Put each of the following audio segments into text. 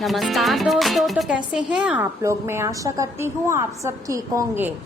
नमस्कार दोस्तों, तो कैसे हैं आप लोग। मैं आशा करती हूँ आप सब ठीक होंगे।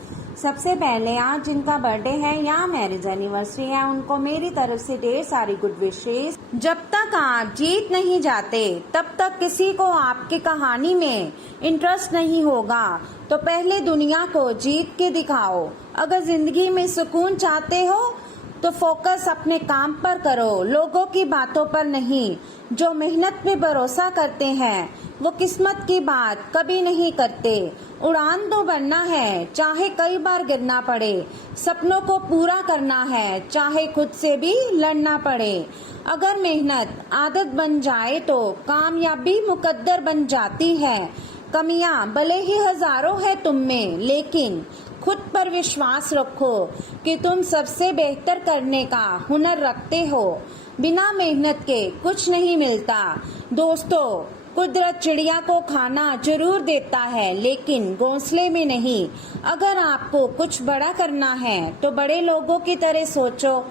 सबसे पहले आज जिनका बर्थडे है या मैरिज एनिवर्सरी है, उनको मेरी तरफ से ढेर सारी गुड विशेस। जब तक आप जीत नहीं जाते तब तक किसी को आपकी कहानी में इंटरेस्ट नहीं होगा। तो पहले दुनिया को जीत के दिखाओ। अगर जिंदगी में सुकून चाहते हो तो फोकस अपने काम पर करो, लोगों की बातों पर नहीं। जो मेहनत पे भरोसा करते हैं वो किस्मत की बात कभी नहीं करते। उड़ान तो बनना है, चाहे कई बार गिरना पड़े। सपनों को पूरा करना है, चाहे खुद से भी लड़ना पड़े। अगर मेहनत आदत बन जाए तो कामयाबी मुकद्दर बन जाती है। कमियां भले ही हजारों है तुम में, लेकिन खुद पर विश्वास रखो कि तुम सबसे बेहतर करने का हुनर रखते हो। बिना मेहनत के कुछ नहीं मिलता। दोस्तों, कुदरत चिड़िया को खाना जरूर देता है, लेकिन घोंसले में नहीं। अगर आपको कुछ बड़ा करना है तो बड़े लोगों की तरह सोचो।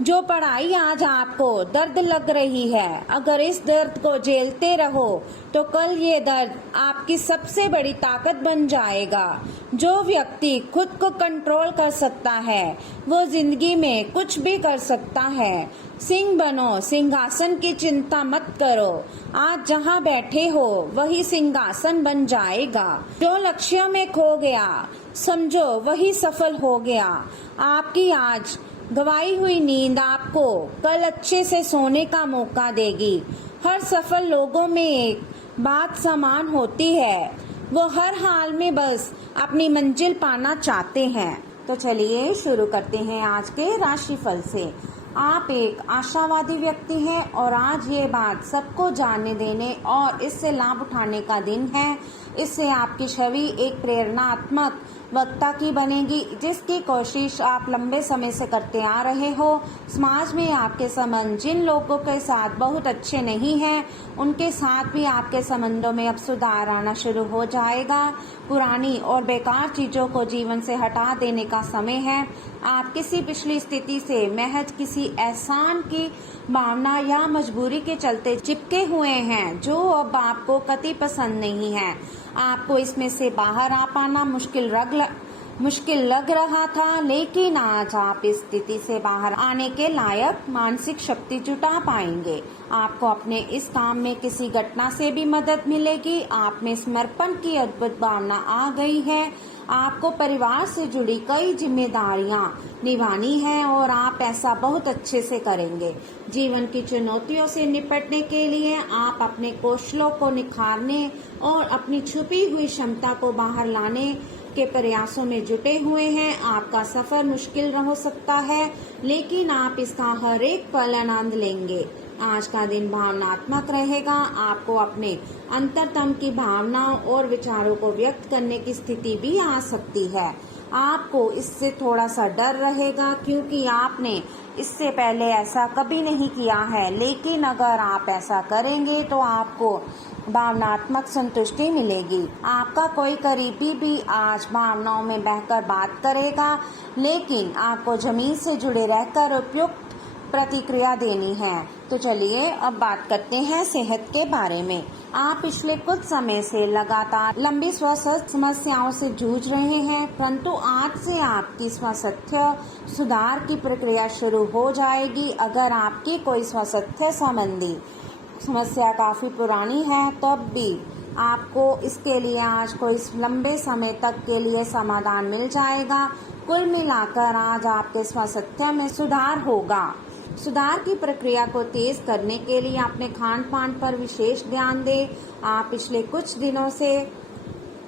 जो पढ़ाई आज आपको दर्द लग रही है, अगर इस दर्द को झेलते रहो तो कल ये दर्द आपकी सबसे बड़ी ताकत बन जाएगा। जो व्यक्ति खुद को कंट्रोल कर सकता है वो जिंदगी में कुछ भी कर सकता है। सिंह बनो, सिंहासन की चिंता मत करो। आज जहाँ बैठे हो वही सिंहासन बन जाएगा। जो लक्ष्य में खो गया समझो वही सफल हो गया। आपकी आज गवाई हुई नींद आपको कल अच्छे से सोने का मौका देगी। हर सफल लोगों में एक बात समान होती है, वो हर हाल में बस अपनी मंजिल पाना चाहते हैं। तो चलिए शुरू करते हैं आज के राशिफल से। आप एक आशावादी व्यक्ति हैं और आज ये बात सबको जानने देने और इससे लाभ उठाने का दिन है। इससे आपकी छवि एक प्रेरणात्मक वक्ता की बनेगी, जिसकी कोशिश आप लंबे समय से करते आ रहे हो। समाज में आपके संबंध जिन लोगों के साथ बहुत अच्छे नहीं हैं, उनके साथ भी आपके संबंधों में अब सुधार आना शुरू हो जाएगा। पुरानी और बेकार चीजों को जीवन से हटा देने का समय है। आप किसी पिछली स्थिति से महज किसी एहसान की भावना या मजबूरी के चलते चिपके हुए हैं, जो अब आपको कतई पसंद नहीं है। आपको इसमें से बाहर आ पाना मुश्किल लग रहा था, लेकिन आज आप इस स्थिति से बाहर आने के लायक मानसिक शक्ति जुटा पाएंगे। आपको अपने इस काम में किसी घटना से भी मदद मिलेगी। आप में समर्पण की अद्भुत भावना आ गई है। आपको परिवार से जुड़ी कई जिम्मेदारियां निभानी है और आप ऐसा बहुत अच्छे से करेंगे। जीवन की चुनौतियों से निपटने के लिए आप अपने कौशलों को निखारने और अपनी छुपी हुई क्षमता को बाहर लाने के प्रयासों में जुटे हुए हैं। आपका सफर मुश्किल हो सकता है, लेकिन आप इसका हर एक पल आनंद लेंगे। आज का दिन भावनात्मक रहेगा। आपको अपने अंतरतम की भावनाओं और विचारों को व्यक्त करने की स्थिति भी आ सकती है। आपको इससे थोड़ा सा डर रहेगा, क्योंकि आपने इससे पहले ऐसा कभी नहीं किया है, लेकिन अगर आप ऐसा करेंगे तो आपको भावनात्मक संतुष्टि मिलेगी। आपका कोई करीबी भी आज भावनाओं में बहकर बात करेगा, लेकिन आपको जमीन से जुड़े रहकर उपयुक्त प्रतिक्रिया देनी है। तो चलिए अब बात करते हैं सेहत के बारे में। आप पिछले कुछ समय से लगातार लंबी स्वास्थ्य समस्याओं से जूझ रहे हैं, परंतु आज से आपकी स्वास्थ्य सुधार की प्रक्रिया शुरू हो जाएगी। अगर आपकी कोई स्वास्थ्य संबंधी समस्या काफी पुरानी है, तब भी आपको इसके लिए आज कोई लंबे समय तक के लिए समाधान मिल जाएगा। कुल मिलाकर आज आपके स्वास्थ्य में सुधार होगा। सुधार की प्रक्रिया को तेज करने के लिए अपने खान पान पर विशेष ध्यान दें। आप पिछले कुछ दिनों से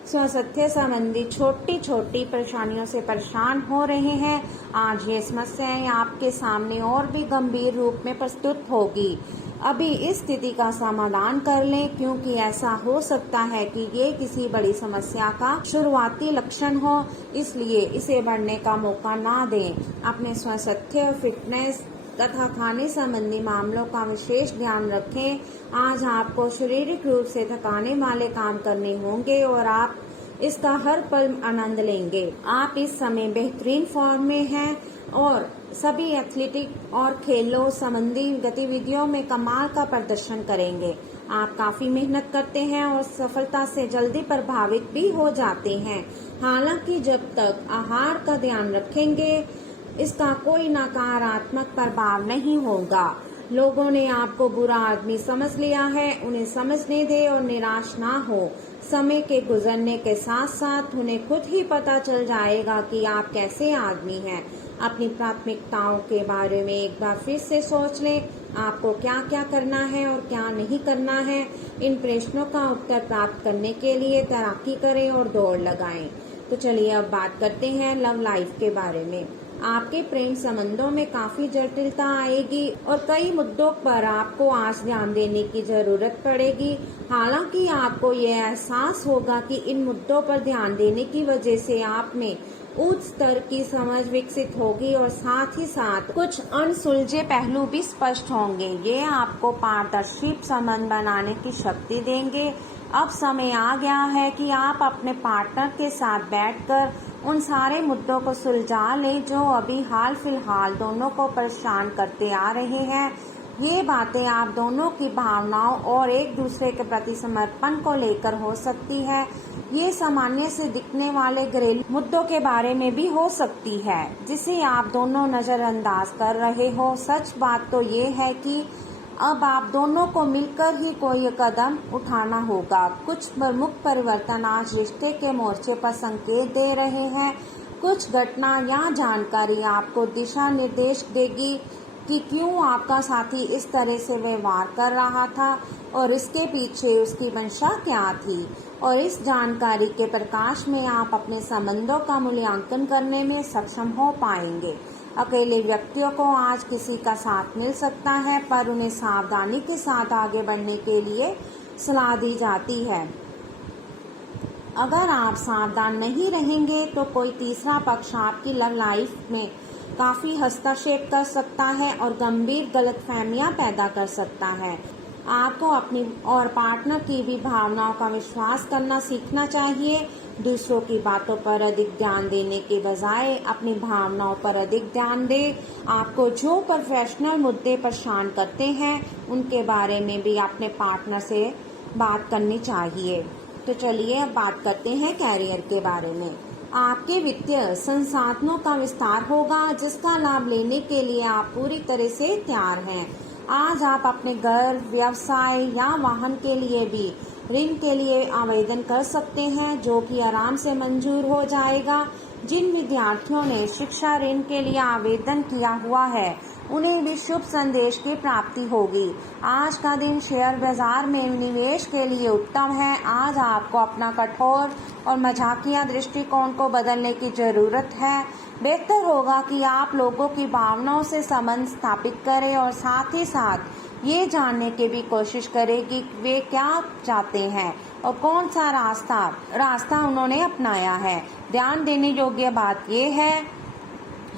स्वास्थ्य संबंधी छोटी छोटी परेशानियों से परेशान हो रहे हैं। आज ये समस्याएं आपके सामने और भी गंभीर रूप में प्रस्तुत होगी। अभी इस स्थिति का समाधान कर लें, क्योंकि ऐसा हो सकता है कि ये किसी बड़ी समस्या का शुरुआती लक्षण हो, इसलिए इसे बढ़ने का मौका ना दें। अपने स्वास्थ्य, फिटनेस तथा खाने संबंधी मामलों का विशेष ध्यान रखें। आज आपको शारीरिक रूप से थकाने वाले काम करने होंगे और आप इसका हर पल आनंद लेंगे। आप इस समय बेहतरीन फॉर्म में हैं और सभी एथलेटिक और खेलों संबंधी गतिविधियों में कमाल का प्रदर्शन करेंगे। आप काफी मेहनत करते हैं और सफलता से जल्दी प्रभावित भी हो जाते हैं। हालांकि जब तक आहार का ध्यान रखेंगे, इसका कोई नकारात्मक प्रभाव नहीं होगा। लोगों ने आपको बुरा आदमी समझ लिया है, उन्हें समझने दे और निराश ना हो। समय के गुजरने के साथ साथ उन्हें खुद ही पता चल जाएगा कि आप कैसे आदमी हैं। अपनी प्राथमिकताओं के बारे में एक बार फिर से सोच लें। आपको क्या क्या करना है और क्या नहीं करना है। इन प्रश्नों का उत्तर प्राप्त करने के लिए तैराकी करें और दौड़ लगाएं। तो चलिए अब बात करते हैं लव लाइफ के बारे में। आपके प्रेम संबंधों में काफी जटिलता आएगी और कई मुद्दों पर आपको आज ध्यान देने की जरूरत पड़ेगी। हालांकि आपको ये एहसास होगा कि इन मुद्दों पर ध्यान देने की वजह से आप में उच्च स्तर की समझ विकसित होगी और साथ ही साथ कुछ अनसुलझे पहलू भी स्पष्ट होंगे। ये आपको पारदर्शी संबंध बनाने की शक्ति देंगे। अब समय आ गया है कि आप अपने पार्टनर के साथ बैठकर उन सारे मुद्दों को सुलझा लें जो अभी हाल फिलहाल दोनों को परेशान करते आ रहे हैं। ये बातें आप दोनों की भावनाओं और एक दूसरे के प्रति समर्पण को लेकर हो सकती है। ये सामान्य से दिखने वाले घरेलू मुद्दों के बारे में भी हो सकती है जिसे आप दोनों नजरअंदाज कर रहे हो। सच बात तो ये है कि अब आप दोनों को मिलकर ही कोई कदम उठाना होगा। कुछ प्रमुख परिवर्तन आज रिश्ते के मोर्चे पर संकेत दे रहे हैं। कुछ घटना या जानकारी आपको दिशा निर्देश देगी कि क्यों आपका साथी इस तरह से व्यवहार कर रहा था और इसके पीछे उसकी मंशा क्या थी। और इस जानकारी के प्रकाश में आप अपने संबंधों का मूल्यांकन करने में सक्षम हो पाएंगे। अकेले व्यक्तियों को आज किसी का साथ मिल सकता है, पर उन्हें सावधानी के साथ आगे बढ़ने के लिए सलाह दी जाती है। अगर आप सावधान नहीं रहेंगे तो कोई तीसरा पक्ष आपकी लव लाइफ में काफी हस्तक्षेप कर सकता है और गंभीर गलतफहमियां पैदा कर सकता है। आपको अपनी और पार्टनर की भी भावनाओं का विश्वास करना सीखना चाहिए। दूसरों की बातों पर अधिक ध्यान देने के बजाय अपनी भावनाओं पर अधिक ध्यान दें। आपको जो प्रोफेशनल मुद्दे परेशान करते हैं उनके बारे में भी अपने पार्टनर से बात करनी चाहिए। तो चलिए अब बात करते हैं कैरियर के बारे में। आपके वित्तीय संसाधनों का विस्तार होगा जिसका लाभ लेने के लिए आप पूरी तरह से तैयार हैं। आज आप अपने घर, व्यवसाय या वाहन के लिए भी ऋण के लिए आवेदन कर सकते हैं जो कि आराम से मंजूर हो जाएगा। जिन विद्यार्थियों ने शिक्षा ऋण के लिए आवेदन किया हुआ है उन्हें भी शुभ संदेश की प्राप्ति होगी। आज का दिन शेयर बाजार में निवेश के लिए उत्तम है। आज आपको अपना कठोर और मजाकिया दृष्टिकोण को बदलने की जरूरत है। बेहतर होगा कि आप लोगों की भावनाओं से संबंध स्थापित करें और साथ ही साथ ये जानने की भी कोशिश करें कि वे क्या चाहते हैं और कौन सा रास्ता उन्होंने अपनाया है। ध्यान देने योग्य बात यह है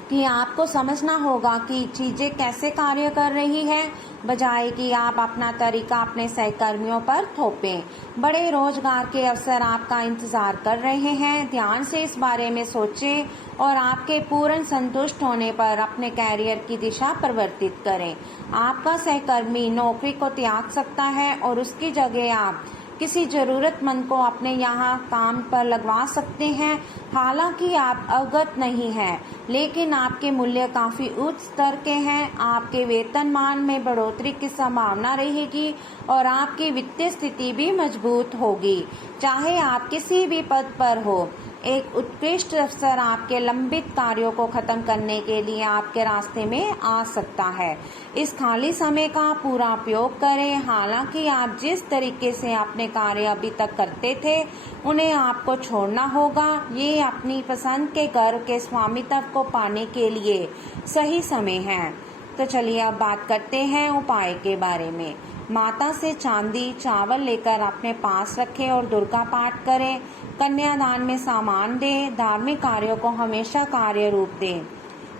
कि आपको समझना होगा कि चीजें कैसे कार्य कर रही हैं, बजाय कि आप अपना तरीका अपने सहकर्मियों पर थोपें। बड़े रोजगार के अवसर आपका इंतजार कर रहे हैं। ध्यान से इस बारे में सोचें और आपके पूर्ण संतुष्ट होने पर अपने कैरियर की दिशा परिवर्तित करें। आपका सहकर्मी नौकरी को त्याग सकता है और उसकी जगह आप किसी जरूरतमंद को अपने यहाँ काम पर लगवा सकते हैं। हालांकि आप अवगत नहीं हैं, लेकिन आपके मूल्य काफी उच्च स्तर के हैं। आपके वेतनमान में बढ़ोतरी की संभावना रहेगी और आपकी वित्तीय स्थिति भी मजबूत होगी। चाहे आप किसी भी पद पर हो, एक उत्कृष्ट अवसर आपके लंबित कार्यों को खत्म करने के लिए आपके रास्ते में आ सकता है। इस खाली समय का पूरा उपयोग करें। हालांकि आप जिस तरीके से अपने कार्य अभी तक करते थे उन्हें आपको छोड़ना होगा। ये अपनी पसंद के घर के स्वामित्व को पाने के लिए सही समय है। तो चलिए अब बात करते हैं उपाय के बारे में। माता से चांदी चावल लेकर अपने पास रखें और दुर्गा पाठ करें। कन्यादान में सामान दें। धार्मिक कार्यों को हमेशा कार्य रूप दें।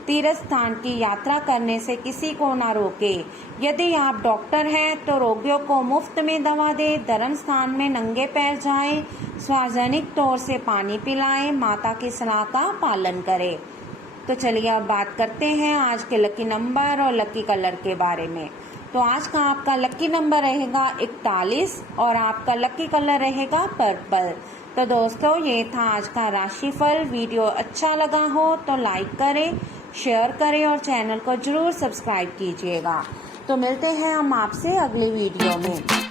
तीर्थ स्थान की यात्रा करने से किसी को ना रोके। यदि आप डॉक्टर हैं तो रोगियों को मुफ्त में दवा दें, धर्म स्थान में नंगे पैर जाएं, सार्वजनिक तौर से पानी पिलाएं, माता की सलाह का पालन करें। तो चलिए अब बात करते हैं आज के लकी नंबर और लकी कलर के बारे में। तो आज का आपका लकी नंबर रहेगा 41 और आपका लकी कलर रहेगा पर्पल। तो दोस्तों ये था आज का राशिफल। वीडियो अच्छा लगा हो तो लाइक करें, शेयर करें और चैनल को जरूर सब्सक्राइब कीजिएगा। तो मिलते हैं हम आपसे अगली वीडियो में।